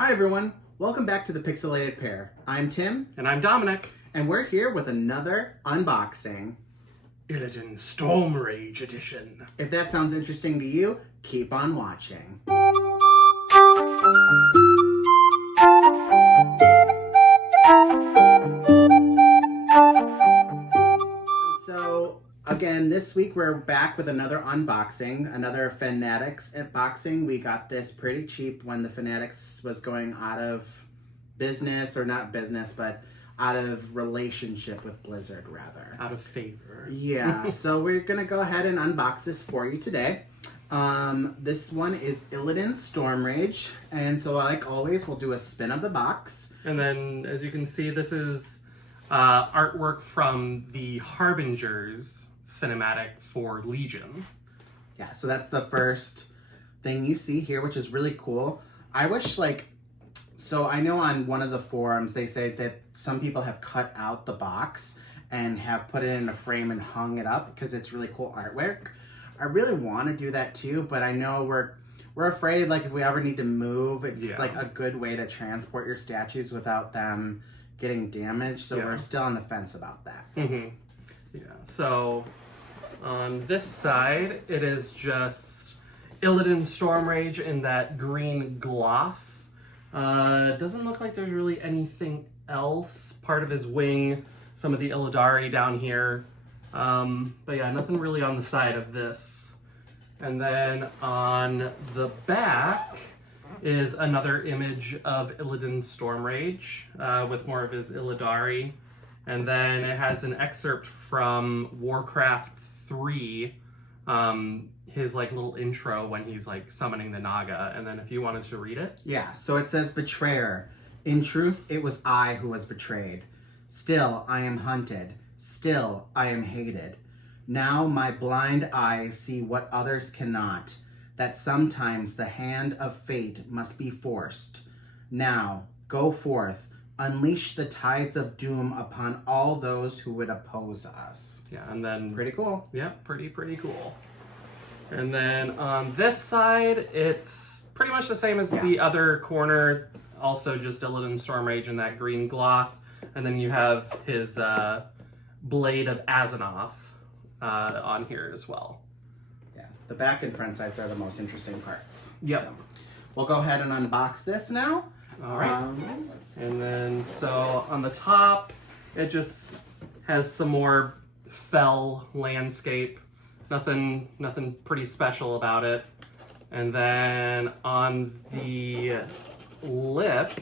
Hi everyone, welcome back to the Pixelated Pair. I'm Tim. And I'm Dominic. And we're here with another unboxing. Illidan Stormrage edition. If that sounds interesting to you, keep on watching. So, again, this week we're back with another unboxing, another Fanatics unboxing. We got this pretty cheap when the Fanatics was going out of business, or not business, but out of relationship with Blizzard, rather. Out of favor. Yeah, so we're going to go ahead and unbox this for you today. This one is Illidan Stormrage, and so like always, we'll do a spin of the box. And then, as you can see, this is artwork from the Harbingers cinematic for Legion. Yeah, so that's the first thing you see here, which is really cool. I wish, so I know on one of the forums, they say that some people have cut out the box and have put it in a frame and hung it up because it's really cool artwork. I really want to do that too, but I know we're afraid, if we ever need to move, it's a good way to transport your statues without them getting damaged. So we're still on the fence about that. Mm-hmm. Yeah. So on this side, it is just Illidan Stormrage in that green gloss. Doesn't look like there's really anything else. Part of his wing, some of the Illidari down here. But yeah, nothing really on the side of this. And then on the back is another image of Illidan Stormrage with more of his Illidari. And then it has an excerpt from Warcraft 3, his little intro when he's summoning the Naga. And then if you wanted to read it. Yeah, so it says, "Betrayer. In truth, it was I who was betrayed. Still, I am hunted. Still, I am hated. Now my blind eyes see what others cannot, that sometimes the hand of fate must be forced. Now, go forth, unleash the tides of doom upon all those who would oppose us." Yeah, and then... Pretty cool. Yeah, pretty cool. And then on this side, it's pretty much the same as the other corner. Also just Illidan Stormrage in that green gloss. And then you have his Blade of Azzinoth on here as well. Yeah, the back and front sides are the most interesting parts. Yep. So, we'll go ahead and unbox this now. All right. And then, so on the top, it just has some more fell landscape. Nothing pretty special about it. And then on the lip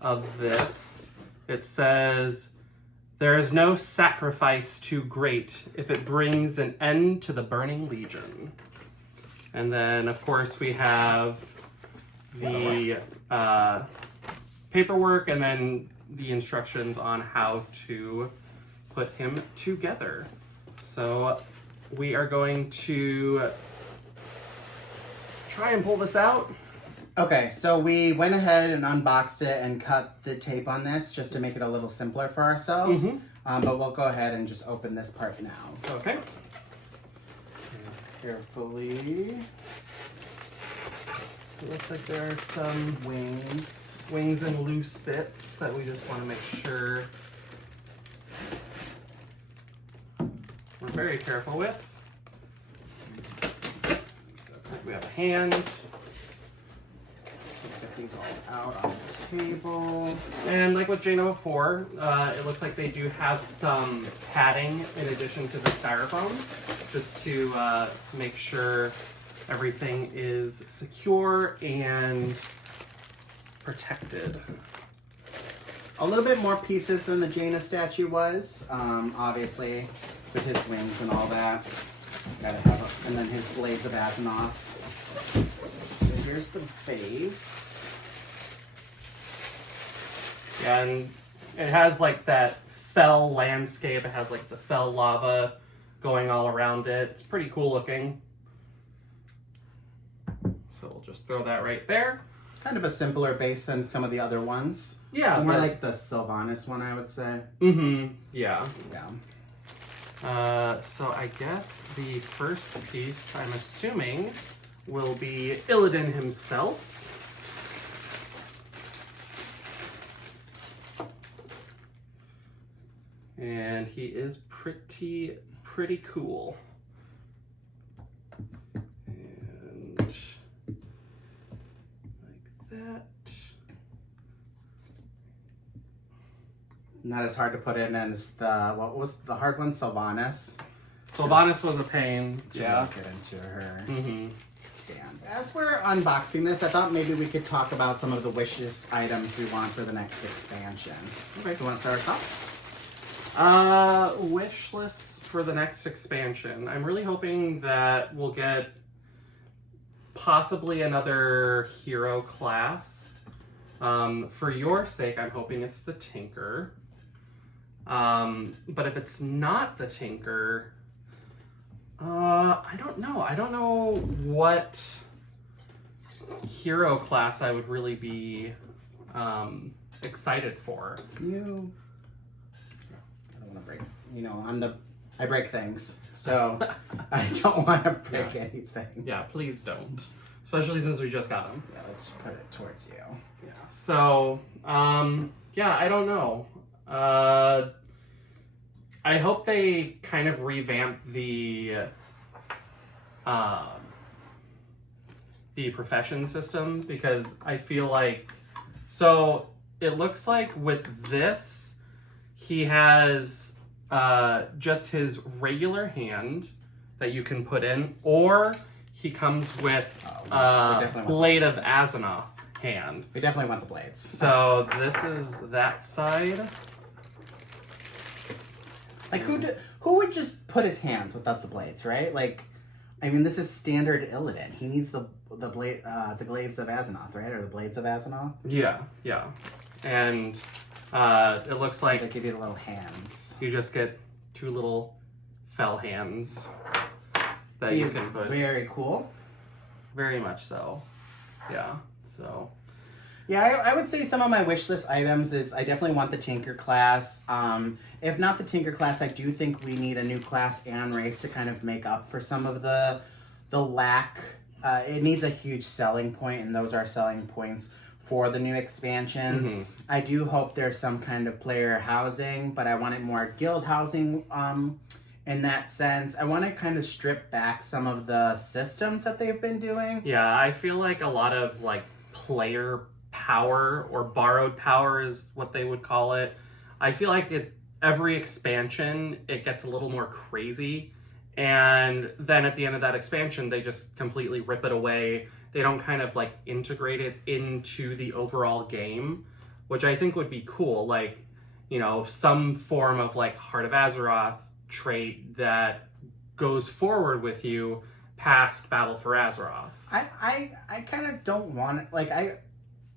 of this, it says, "There is no sacrifice too great if it brings an end to the burning legion." And then, of course, we have the paperwork and then the instructions on how to put him together. So we are going to try and pull this out. Okay, so we went ahead and unboxed it and cut the tape on this just to make it a little simpler for ourselves. Mm-hmm. But we'll go ahead and just open this part now. Okay. So carefully. It looks like there are some wings and loose bits that we just want to make sure we're very careful with. So we have a hand. Get these all out on the table. And like with Jano before, it looks like they do have some padding in addition to the styrofoam, just to make sure everything is secure and protected. A little bit more pieces than the Jaina statue was, obviously, with his wings and all that. Gotta have and then his Blades of Azzinoth. So here's the base. Yeah, and it has that fell landscape. It has the fell lava going all around it. It's pretty cool looking. So we'll just throw that right there. Kind of a simpler base than some of the other ones. Yeah. More like the Sylvanas one, I would say. Mm-hmm. Yeah. Yeah. So I guess the first piece, I'm assuming, will be Illidan himself. and he is pretty cool. And like that. Not as hard to put in as what was the hard one? Sylvanas. Sylvanas was a pain. To Yeah. get into her stand. As we're unboxing this, I thought maybe we could talk about some of the wishlist items we want for the next expansion. Okay. So you want to start us off? Wish lists for the next expansion. I'm really hoping that we'll get possibly another hero class. For your sake, I'm hoping it's the Tinker. But if it's not the Tinker, I don't know. I don't know what hero class I would really be excited for. I don't want to break. I break things, so I don't want to break anything. Yeah, please don't. Especially since we just got them. Yeah, let's put it towards you. Yeah. So, yeah, I don't know. I hope they kind of revamp the profession system, because I feel like, so it looks like with this, he has just his regular hand that you can put in, or he comes with Blade of Azzinoth hand. We definitely want the blades. So this is that side. Like who would just put his hands without the blades, right? Like, I mean, this is standard Illidan. He needs the blade, the glaives of Azzinoth, right, or the blades of Azzinoth. Yeah, yeah, and it looks like they give you the little hands. you just get two little fell hands that He you is can put. Very cool. Very much so. Yeah. So. Yeah, I would say some of my wish list items is I definitely want the Tinker class. If not the Tinker class, I do think we need a new class and race to kind of make up for some of the lack. It needs a huge selling point, and those are selling points for the new expansions. I do hope there's some kind of player housing, but I want it more guild housing in that sense. I want to kind of strip back some of the systems that they've been doing. Yeah, I feel like a lot of like player power or borrowed power is what they would call it. I feel like every expansion it gets a little more crazy, and then at the end of that expansion they just completely rip it away. They don't kind of like integrate it into the overall game, which I think would be cool. Like, you know, some form of like Heart of Azeroth trait that goes forward with you past Battle for Azeroth. I kind of don't want it. Like,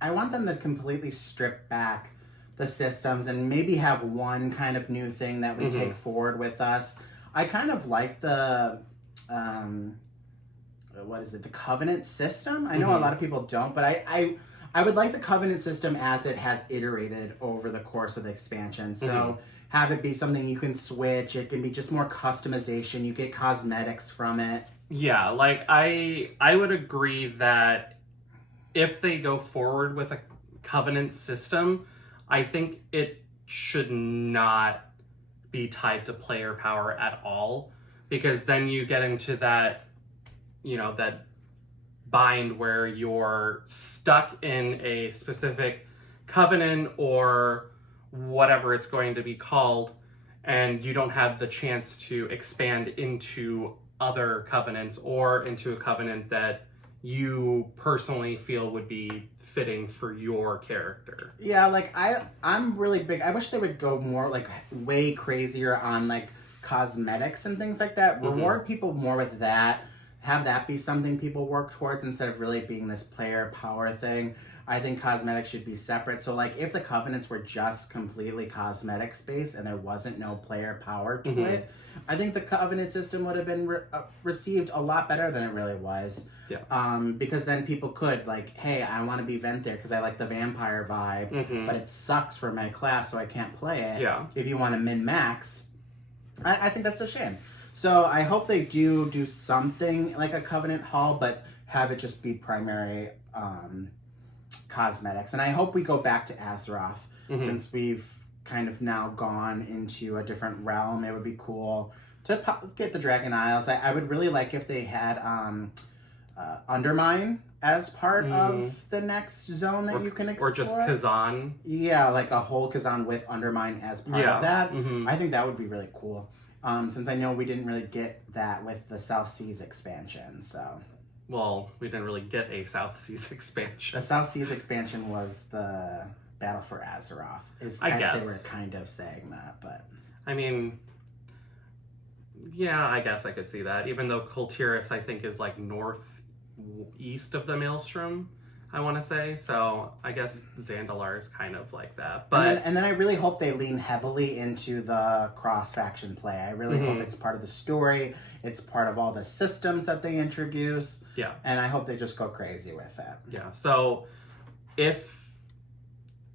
I want them to completely strip back the systems and maybe have one kind of new thing that we take forward with us. I kind of like the the Covenant system. I know a lot of people don't, but I would like the Covenant system as it has iterated over the course of the expansion. So have it be something you can switch. It can be just more customization. You get cosmetics from it. Yeah, like I would agree that if they go forward with a Covenant system, I think it should not be tied to player power at all, because then you get into that, you know, that bind where you're stuck in a specific Covenant or whatever it's going to be called, and you don't have the chance to expand into other Covenants or into a Covenant that you personally feel would be fitting for your character. Yeah, like I'm really big. I wish they would go more like way crazier on like cosmetics and things like that. Reward people more with that. Have that be something people work towards instead of really being this player power thing. I think cosmetics should be separate. So like if the Covenants were just completely cosmetics based and there wasn't no player power to it, I think the Covenant system would have been received a lot better than it really was. Yeah. Because then people could like, hey, I want to be Venthyr because I like the vampire vibe, but it sucks for my class, so I can't play it. Yeah. If you want to min-max, I think that's a shame. So I hope they do something like a Covenant haul, but have it just be primary cosmetics. And I hope we go back to Azeroth since we've kind of now gone into a different realm. It would be cool to get the Dragon Isles. I would really like if they had Undermine as part of the next zone that you can explore. Or just Kazan. Yeah, like a whole Kazan with Undermine as part of that. I think that would be really cool. Since I know we didn't really get that with the South Seas expansion, so. Well, we didn't really get a South Seas expansion. The South Seas expansion was the Battle for Azeroth. I guess. They were kind of saying that, but. I mean, yeah, I guess I could see that. Even though Kultiris, I think, is like northeast of the Maelstrom, I want to say. So I guess Zandalar is kind of like that. But and then I really hope they lean heavily into the cross-faction play. I really hope it's part of the story. It's part of all the systems that they introduce. Yeah. And I hope they just go crazy with it. Yeah. So if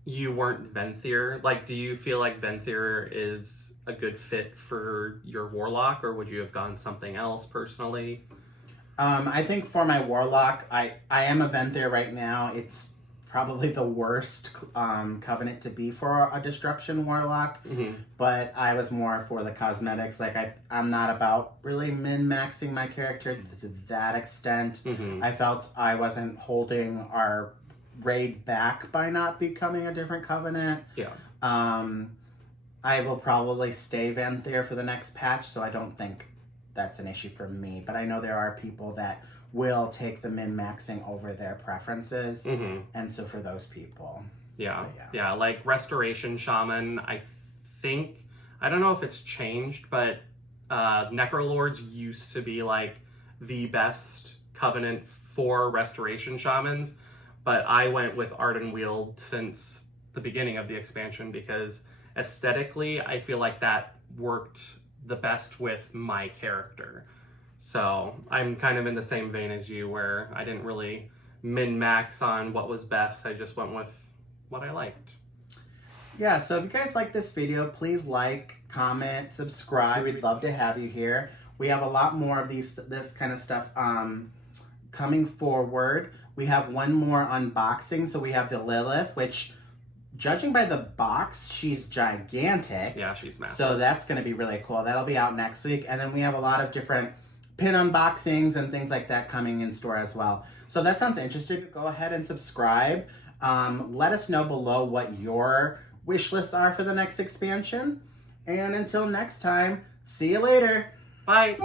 you weren't Venthyr, like, do you feel like Venthyr is a good fit for your Warlock, or would you have gone something else personally? I think for my Warlock, I am a Venthyr right now. It's probably the worst covenant to be for a Destruction Warlock, but I was more for the cosmetics. Like, I'm not about really min-maxing my character to that extent. I felt I wasn't holding our raid back by not becoming a different covenant. Yeah. I will probably stay Venthyr for the next patch, so I don't think that's an issue for me. But I know there are people that will take the min-maxing over their preferences. And so for those people. Yeah. Like Restoration Shaman, I think, I don't know if it's changed, but Necrolords used to be like the best covenant for Restoration Shamans. But I went with Ardenweald since the beginning of the expansion because aesthetically, I feel like that worked the best with my character. So I'm kind of in the same vein as you, where I didn't really min-max on what was best. I just went with what I liked. Yeah, so if you guys like this video, please like, comment, subscribe. We'd love to have you here. We have a lot more of this kind of stuff coming forward. We have one more unboxing. So we have the Lilith, which, judging by the box, she's gigantic. Yeah, she's massive. So that's going to be really cool. That'll be out next week. And then we have a lot of different pin unboxings and things like that coming in store as well. So if that sounds interesting, go ahead and subscribe. Let us know below what your wish lists are for the next expansion. And until next time, see you later. Bye.